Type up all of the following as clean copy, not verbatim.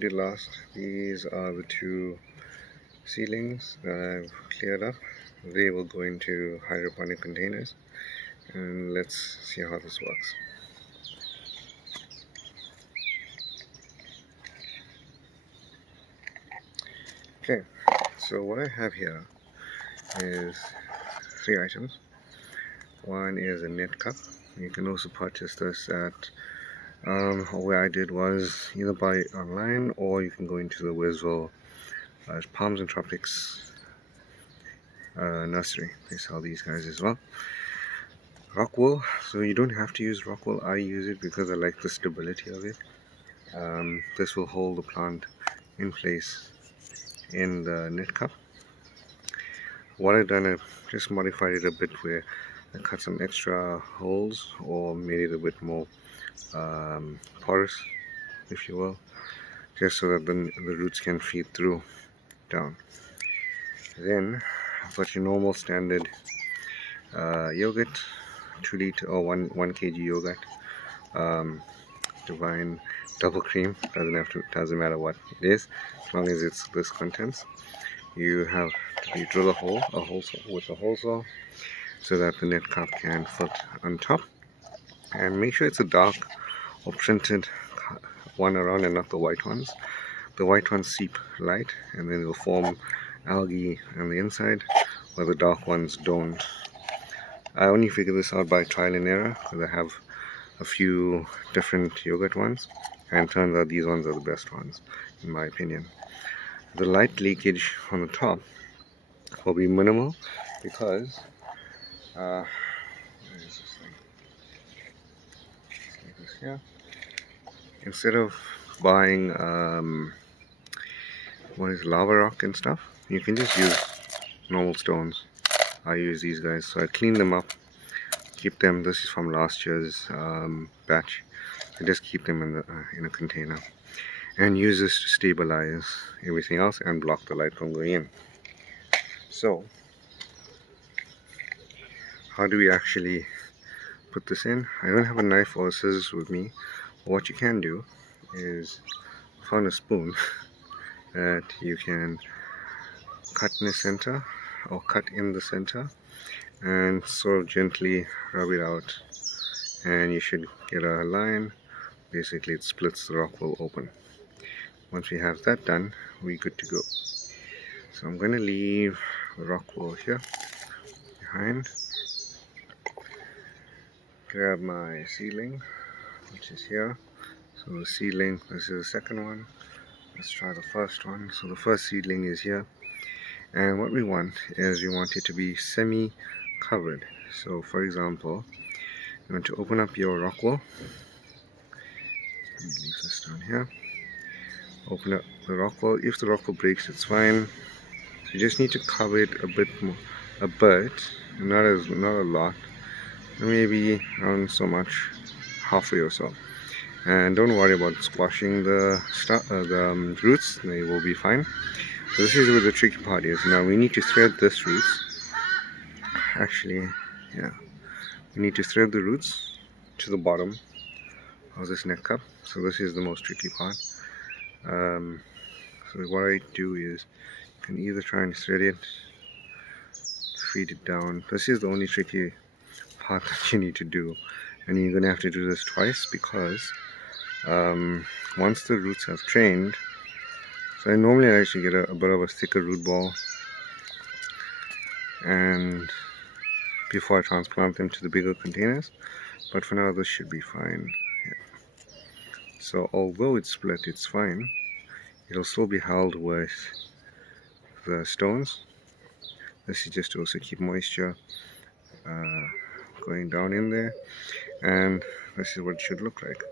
did last, these are the two seedlings that I've cleared up. They will go into hydroponic containers, and let's see how this works. Okay, so what I have here is 3 items. One is a net cup. You can also purchase this at where I did was either buy it online, or you can go into the Wisville Palms and Tropics nursery. They sell these guys as well. Rock wool, so you don't have to use rock wool. I use it because I like the stability of it. This will hold the plant in place in the net cup. What I've done, I've just modified it a bit where I cut some extra holes or made it a bit more porous, if you will, just so that the roots can feed through down. Then I've got your normal standard yogurt, 2 liter or 1 kg yogurt, Divine double cream. Doesn't matter what it is, as long as it's this contents. You have to drill a hole with a hole saw so that the net cup can fit on top, and make sure it's a dark or printed one around and not the white ones. The white ones seep light and then it'll form algae on the inside, while the dark ones don't. I only figured this out by trial and error because I have a few different yogurt ones, and it turns out these ones are the best ones in my opinion. The light leakage on the top will be minimal because where is this thing? Like this here. Instead of buying what is lava rock and stuff, you can just use normal stones. I use these guys, so I clean them up, keep them. This is from last year's batch. I just keep them in a container and use this to stabilize everything else and block the light from going in. So how do we actually put this in? I don't have a knife or scissors with me. What you can do is find a spoon that you can cut in the center or cut in the center and sort of gently rub it out, and you should get a line. Basically it splits the rock wool open. Once we have that done, we're good to go. So I'm going to leave the rock wool here behind. Grab my seedling, which is here. So the seedling, this is the second one. Let's try the first one. So the first seedling is here, and what we want is we want it to be semi-covered. So for example, you want to open up your rock wool. Let me leave this down here. Open up the rock wool. If the rock wool breaks, it's fine. You just need to cover it a bit more, not a lot, maybe around so much, halfway or so. And don't worry about squashing the roots, they will be fine. So this is where the tricky part is. Now we need to thread this roots. Actually, yeah, we need to thread the roots to the bottom of this neck cup. So this is the most tricky part. So what I do is, you can either try and thread it, feed it down. This is the only tricky part that you need to do, and you're going to have to do this twice because once the roots have trained, so I normally actually get a bit of a thicker root ball, and before I transplant them to the bigger containers, but for now this should be fine. Yeah. So although it's split, it's fine. It'll still be held with the stones. This is just to also keep moisture going down in there, and this is what it should look like.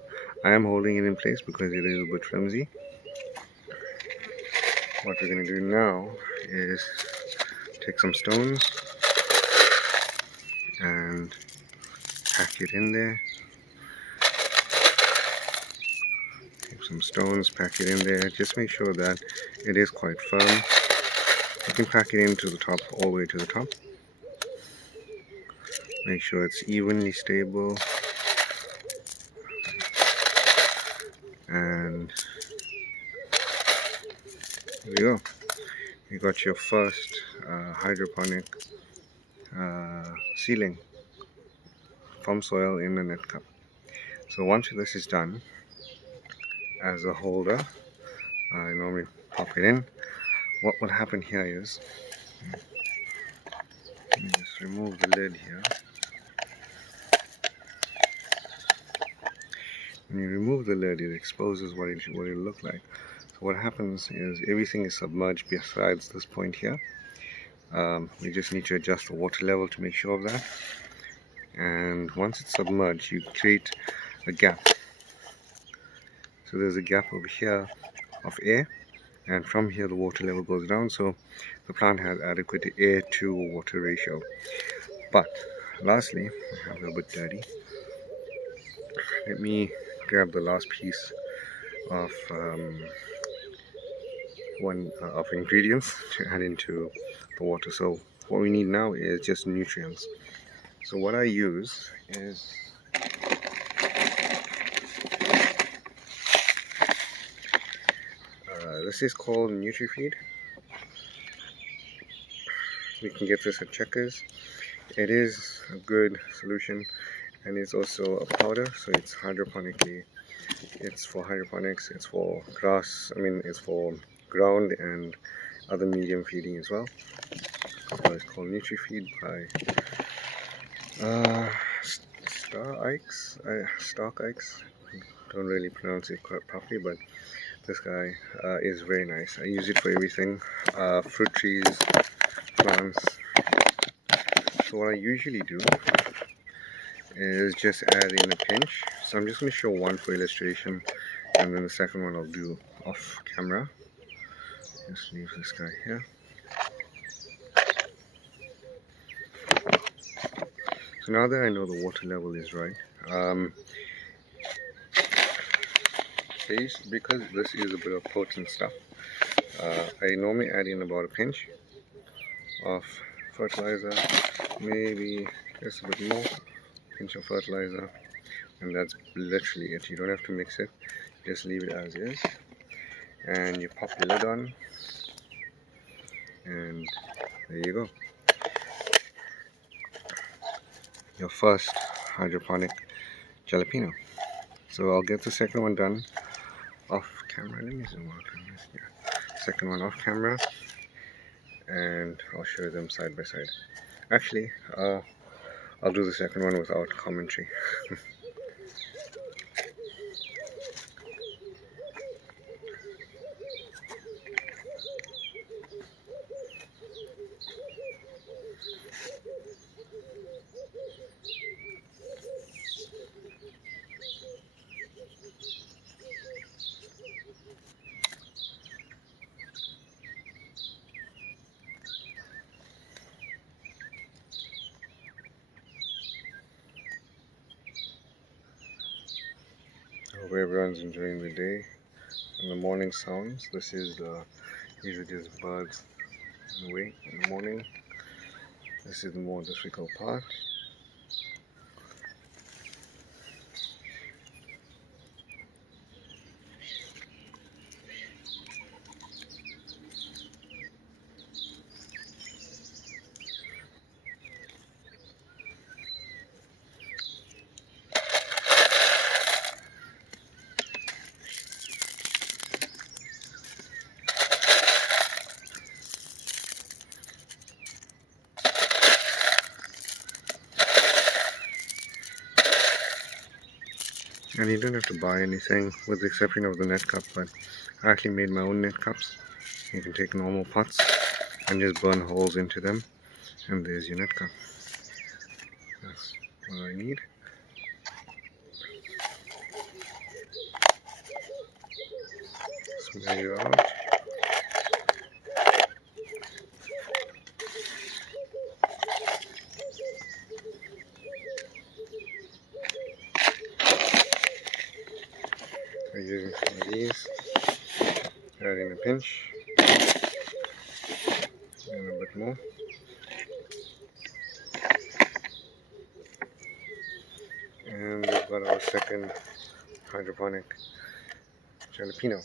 I am holding it in place because it is a bit flimsy. What we're going to do now is take some stones and pack it in there. Take some stones, pack it in there. Just make sure that it is quite firm. You can pack it into the top, all the way to the top. Make sure it's evenly stable, and Here we go. You got your first hydroponic seedling from soil in a net cup. So once this is done, as a holder, I normally pop it in. What will happen here is, you just remove the lid here. When you remove the lid, it exposes what it'll look like. So what happens is everything is submerged besides this point here. We just need to adjust the water level to make sure of that. And once it's submerged, you create a gap. So there's a gap over here of air, and from here the water level goes down, so the plant has adequate air to water ratio. But lastly, I have a little bit dirty. Let me grab the last piece of of ingredients to add into the water. So what we need now is just nutrients. So what I use is this is called NutriFeed. You can get this at Checkers. It is a good solution, and it's also a powder, so it's hydroponically. It's for hydroponics. It's for grass. It's for ground and other medium feeding as well. So it's called NutriFeed by Stark Ikes. Don't really pronounce it quite properly, but this guy is very nice. I use it for everything, fruit trees, plants. So what I usually do is just add in a pinch. So I'm just going to show one for illustration, and then the second one I'll do off camera. Just leave this guy here. So now that I know the water level is right, because this is a bit of potent stuff, I normally add in about a pinch of fertilizer, maybe just a bit more, pinch of fertilizer, and that's literally it. You don't have to mix it, just leave it as is, and you pop the lid on, and there you go, your first hydroponic jalapeno. So I'll get the second one done off camera. Let me zoom out. Second one off camera, and I'll show them side by side. Actually, I'll do the second one without commentary. Hope everyone's enjoying the day and the morning sounds. This is usually just birds away in the morning. This is the more difficult part. And you don't have to buy anything with the exception of the net cup, but I actually made my own net cups. You can take normal pots and just burn holes into them, and there's your net cup. That's what I need. Smell you out. I'm using some of these, adding a pinch, and a bit more. And we've got our second hydroponic jalapeno.